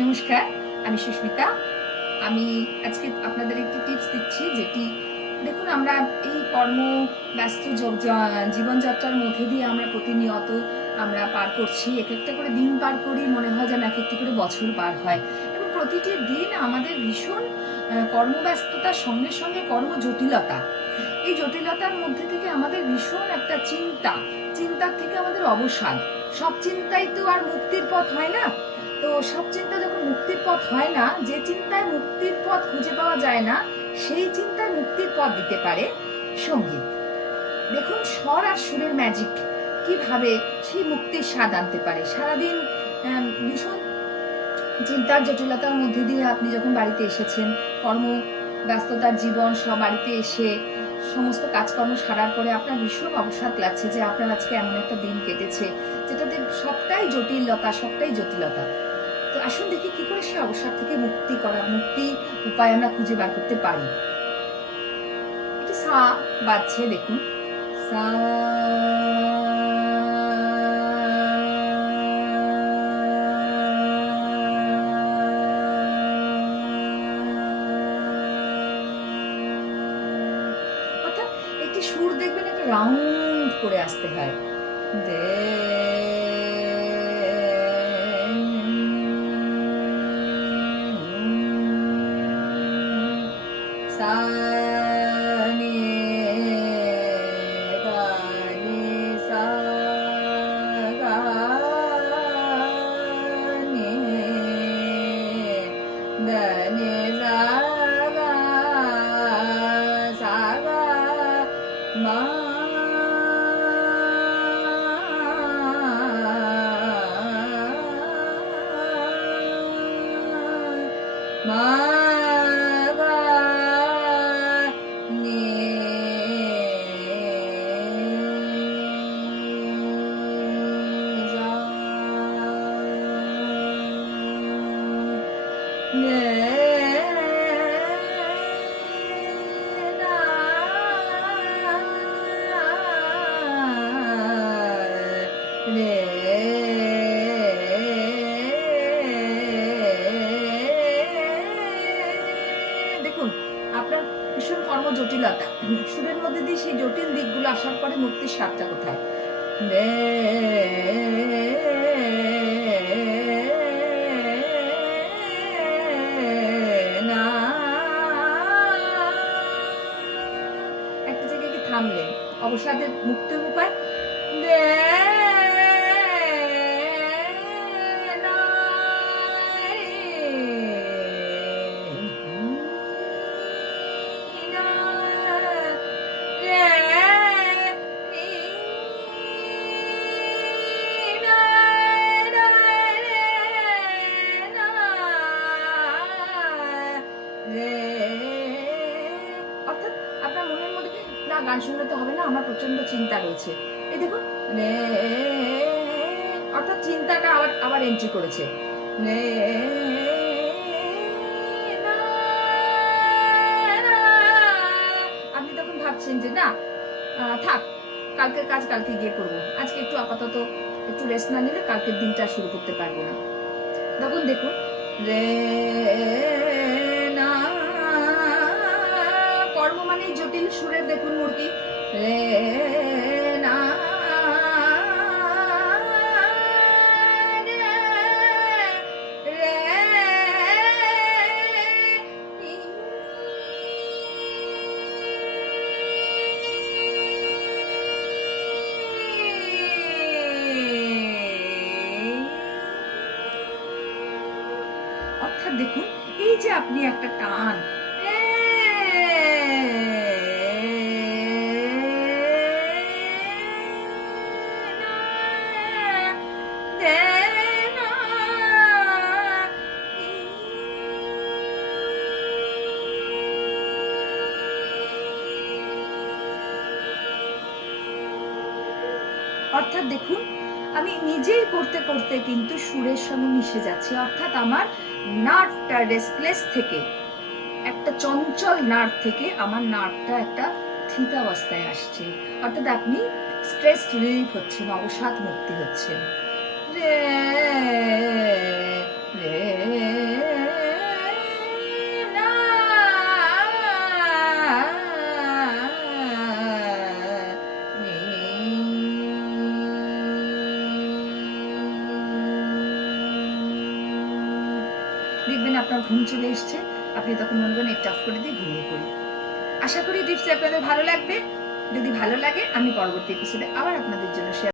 নমস্কার, আমি সুস্মিতা। আমি আজকে আপনাদের একটি টিপস দিচ্ছি, যেটি দেখুন, আমরা এই ব্যস্ত জীবনযাত্রার মধ্যে দিয়ে আমরা প্রতিনিয়ত আমরা পার করছি। এক একটা করে দিন পার করি, মনে হয় যেন এক একটি করে বছর পার হয়, এবং প্রতিটি দিন আমাদের ভীষণ কর্মব্যস্ততার সঙ্গে সঙ্গে কর্মজটিলতা। এই জটিলতার মধ্যে থেকে আমাদের ভীষণ একটা চিন্তার থেকে আমাদের অবসাদ। সব চিন্তাই তো আর মুক্তির পথ হয় না। তো সব চিন্তা যখন মুক্তির পথ হয় না, যে চিন্তায় মুক্তির পথ খুঁজে পাওয়া যায় না, সেই চিন্তায় মুক্তির পথ দিতে পারে সঙ্গীত। দেখুন, স্বর আর সুরের ম্যাজিক কিভাবে সেই মুক্তির স্বাদ আনতে পারে। সারাদিন ভীষণ চিন্তার জটিলতার মধ্যে দিয়ে আপনি যখন বাড়িতে এসেছেন, ব্যস্ততার জীবন, সব বাড়িতে এসে সমস্ত কাজকর্ম সারার পরে আপনার ভীষণ অবসাদ লাগছে যে আপনার আজকে এমন একটা দিন কেটেছে যেটাতে সবটাই জটিলতা। তো আসুন দেখি কি করে সে অবসাদ থেকে মুক্তি উপায় আমরা খুঁজে বার করতে পারি। একটি সা বাজছে, দেখুন, সা। একটি সুর দেখবেন একটা রাউন্ড করে আসতে হয়, দে সা নে গা নে সা গা নে দা নে সা গা সা গা মা মা গা নে সা নে দেখুন, আপনার ভীষণ কর্মজটিলতা, সুরের মধ্যে দিয়ে সেই জটিল দিকগুলো আসার পরে মুক্তির স্বাদটা কোথায়? না, একটা জায়গায় কি থামলেন? অবসাদের মুক্তির উপায় অর্থাৎ আপনার মনের মধ্যে না, গান শুনলে তো হবে না, আমার প্রচন্ড চিন্তা রয়েছে, এই দেখুন, অর্থাৎ চিন্তাটা আবার এন্ট্রি করেছে। আপনি তখন ভাবছেন যে না, থাক, কালকের কাজ কালকে গিয়ে করবো, আজকে একটু আপাতত একটু রেস্ট না নিলে কালকের দিনটা শুরু করতে পারবো না। তখন দেখুন, রে না, কর্ম মানে জটিল সুরের দেখুন মুরগি, রে না অর্থাৎ দেখুন, এই যে আপনি একটা টান, অর্থাৎ দেখুন, আমি নিজেই করতে করতে কিন্তু সুরের সঙ্গে মিশে যাচ্ছি। অর্থাৎ আমার নার্ভটা রেস্টলেস থেকে, একটা চঞ্চল নার্ভ থেকে আমার নার্ভটা একটা স্থিতাবস্থায় আসছে, অর্থাৎ আপনি স্ট্রেস রিলিফ হচ্ছেন, অবসাদ মুক্তি হচ্ছেন। রে রে না দেখবেন আপনার ঘুম চলে এসছে, আপনি তখন মনে করেন এটা অফ করে দিয়ে ঘুমিয়ে পড়ি। আশা করি টিপসটি আপনাদের ভালো লাগবে। যদি ভালো লাগে আমি পরবর্তী এপিসোডে আবার আপনাদের জন্য শেয়ার